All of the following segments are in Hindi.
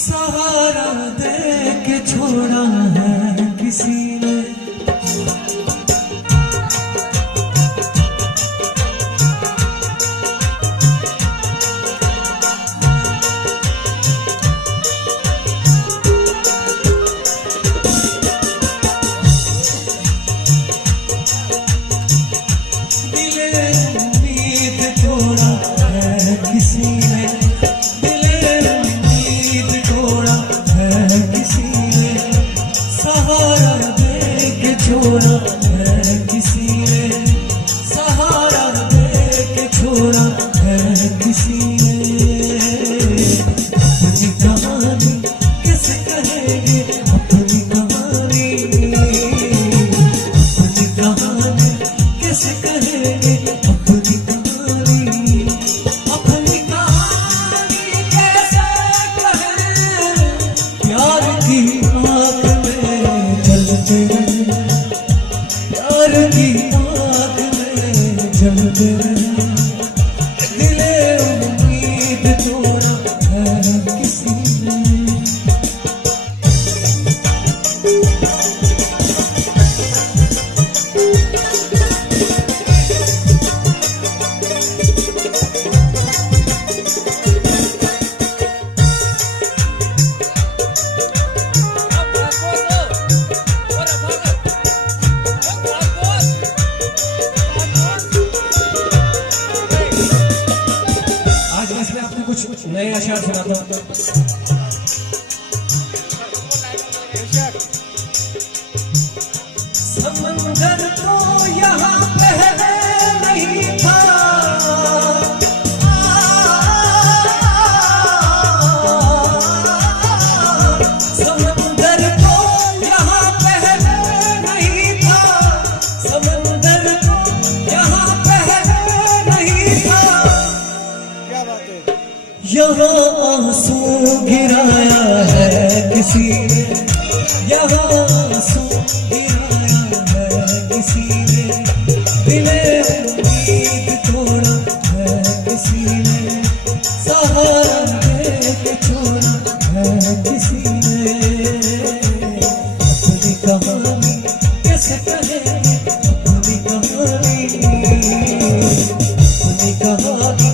सहारा दे के छोड़ा है किसी ने। दिले उम्मीद तोड़ा है किसी ने, दिले उम्मीद तोड़ा है किसी ने, सहारा दे के छोड़ा है किसी ने, सहारा दे के छोड़ा है किसी ने। अपनी कहानी कैसे कहेंगे, अपनी कहानी, अपनी कहानी कैसे कहेंगे, अपनी कहानी, अपनी कहानी कैसे कहें। प्यार की आग में जलते रहे, प्यार की आग में जलते रहे, दिले उम्मीद तोड़ा है किसी ने। आज मैं इसमें आपको कुछ नए अशार सुनाता हूँ। समंदर तो यहाँ पहले नहीं था, समंदर तो यहाँ पहले नहीं था, समंदर तो यहाँ पहले नहीं था। क्या बात है। यहाँ आंसू गिराया है किसी ने, यहाँ आंसू गिराया है किसी ने, दिले उम्मीद तोड़ा है किसी ने, सहारा दे के छोड़ा है किसी ने। अपनी कहानी कैसे कहेंगे, अपनी कहानी, अपनी कहानी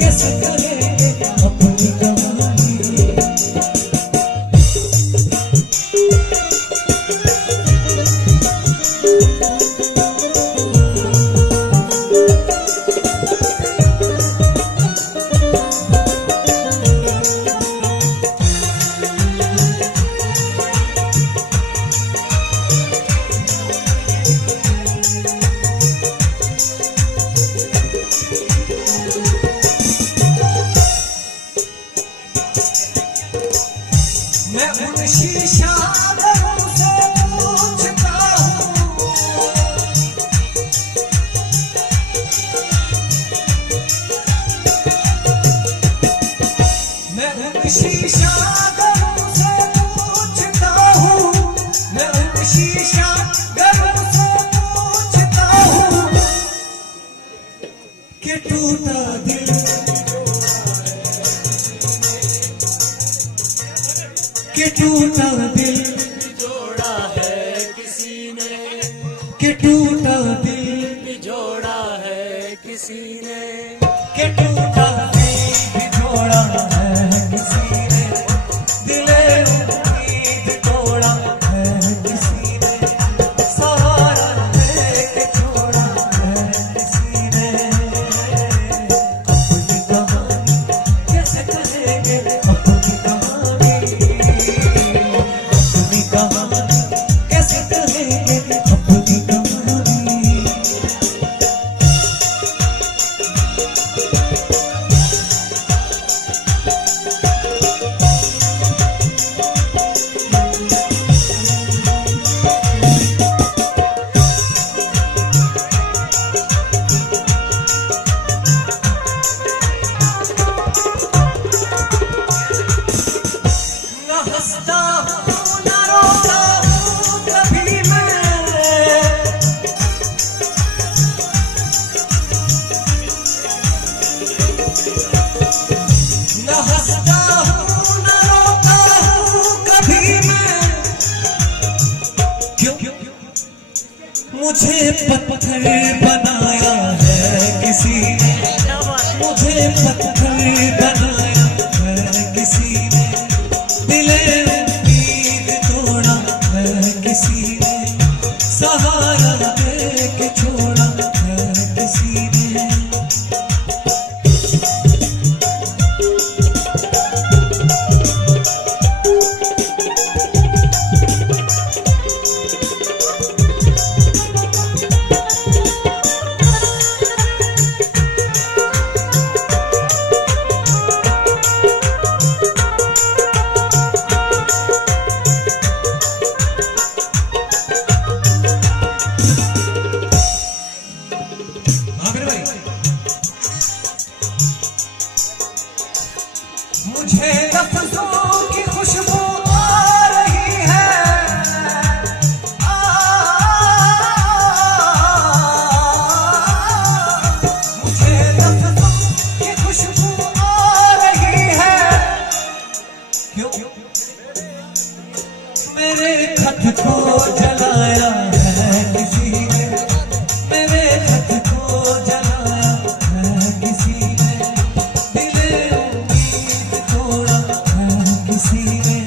कैसे कहेंगे, अपनी कहानी। मैं उन शीशा दरों से पूछता हूँ, मैं उन शीशा दरों से पूछता हूँ, मैं उन शीशा दरों से पूछता हूँ कि टूटा दिल, कि टूटा दिल जोड़ा है किसी ने, कि टूटा दिल जोड़ा है किसी ने, कि टूटा दिल भी जोड़ा है किसी ने, दिले उम्मीद तोड़ा है किसी ने, सहारा दे के छोड़ा है किसी ने। अपनी कहानी कैसे कहेंगे, अपनी कहानी, अपनी कहानी कैसे कहेंगे, अपनी कहानी। मुझे पत्थर बनाया है किसी ने, मुझे पत्थर बनाया है किसी ने, दिले उम्मीद तोड़ा है किसी ने, सहारा दे के छोड़ा है किसी ने। मुझे लफ्ज़ों की खुशबू आ रही है, मुझे लफ्ज़ों की खुशबू आ रही है। क्यों? मेरे खत को जलाया है किसी ने, मेरे खत को जलाया है किसी ने, दिले उम्मीद तोड़ा है किसी ने,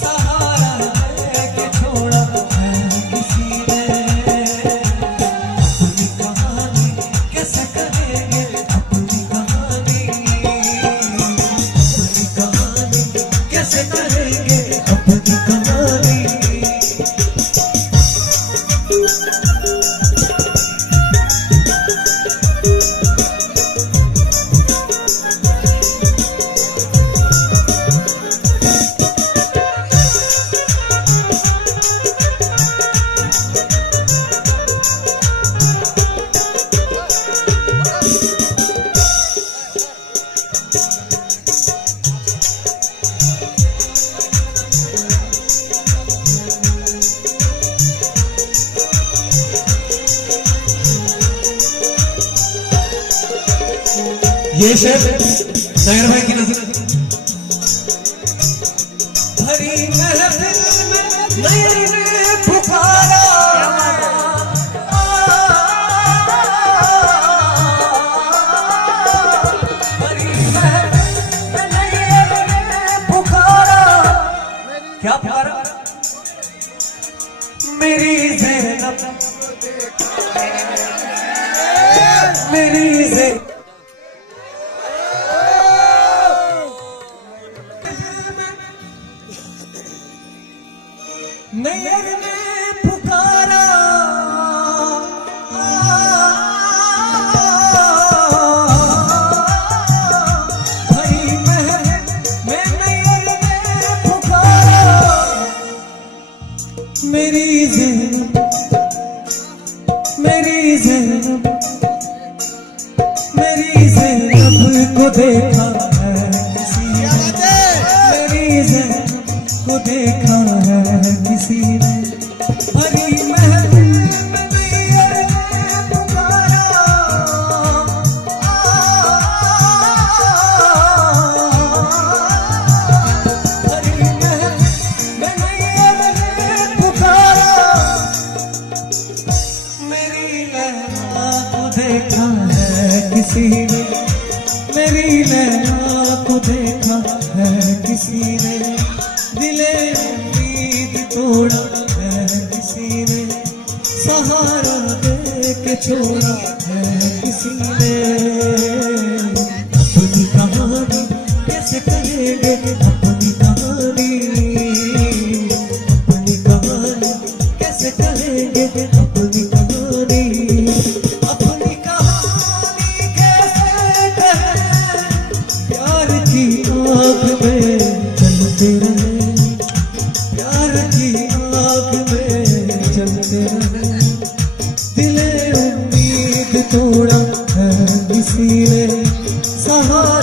सहारा दे के छोड़ा है किसी ने। अपनी कहानी कैसे कहेंगे, अपनी कहानी, अपनी कहानी कैसे कहेंगे, अपनी कहानी। ये शेर सागर भाई की नजर। भरी महफिल में नई ने पुकारा, भरी महफिल में नई ने पुकारा। क्या पुकारा? मेरी ज़ैनब, मेरी ज़ैनब। नैयर ने पुकारा, भरी महफिल में नैयर ने पुकारा। मेरी ज़ैनब, मेरी ज़ैनब, मेरी ज़ैनब को देखा है किसी ने, मेरी ज़ैनब को देखा है किसी ने। भरी महफिल में नैयर ने पुकारा, भरी महफिल में नैयर ने पुकारा। मेरी लैला को देखा है किसी ने, मेरी लैला को देखा है किसी ने, दिले उम्मीद तोड़ा है किसी ने, सहारा दे के छोड़ा है किसी ने। अपनी कहानी कैसे कहेंगे, अपनी कहानी, अपनी कहानी कैसे कहेंगे, अपनी कहानी, अपनी कहानी कैसे कहें। प्यार की आग में जलते रहे, प्यार की आग में जलते रहे, दिले उम्मीद तोड़ा है किसी ने, सहारा